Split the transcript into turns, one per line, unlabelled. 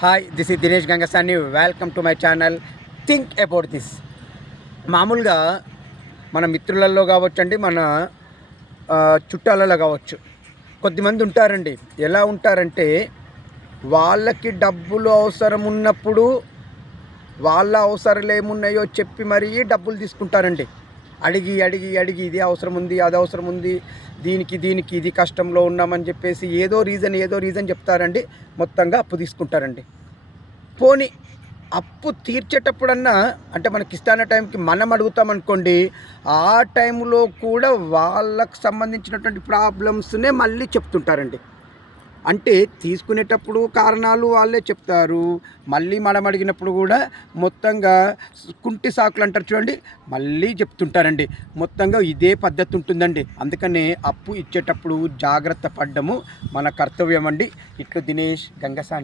Hi this is Dinesh Gangasani welcome to my channel think about this మామూలుగా మన మిత్రులలో కావచ్చు అండి మన చుట్టాలలో కావచ్చు. కొద్దిమంది ఉంటారండి. ఎలా ఉంటారంటే వాళ్ళకి డబ్బులు అవసరం ఉన్నప్పుడు వాళ్ళ అవసరాలు ఏమున్నాయో చెప్పి మరీ డబ్బులు తీసుకుంటారండి. అడిగి అడిగి అడిగి ఇది అవసరం ఉంది అది అవసరం ఉంది దీనికి దీనికి ఇది కష్టంలో ఉన్నామని చెప్పేసి ఏదో రీజన్ ఏదో రీజన్ చెప్తారండి. మొత్తంగా అప్పు తీసుకుంటారండి. పోనీ అప్పు తీర్చేటప్పుడన్నా అంటే మనకి ఇస్తాన టైంకి మనం అడుగుతాం అనుకోండి ఆ టైంలో కూడా వాళ్ళకు సంబంధించినటువంటి ప్రాబ్లమ్స్నే మళ్ళీ చెప్తుంటారండి. అంటే తీసుకునేటప్పుడు కారణాలు వాళ్ళే చెప్తారు. మళ్ళీ మనం అడిగినప్పుడు కూడా మొత్తంగా కుంటి సాకులు అంటారు చూడండి మళ్ళీ చెప్తుంటారండి. మొత్తంగా ఇదే పద్ధతి ఉంటుందండి. అందుకనే అప్పు ఇచ్చేటప్పుడు జాగ్రత్త పడ్డము మన కర్తవ్యం అండి ఇట్లు దినేష్ గంగసాని.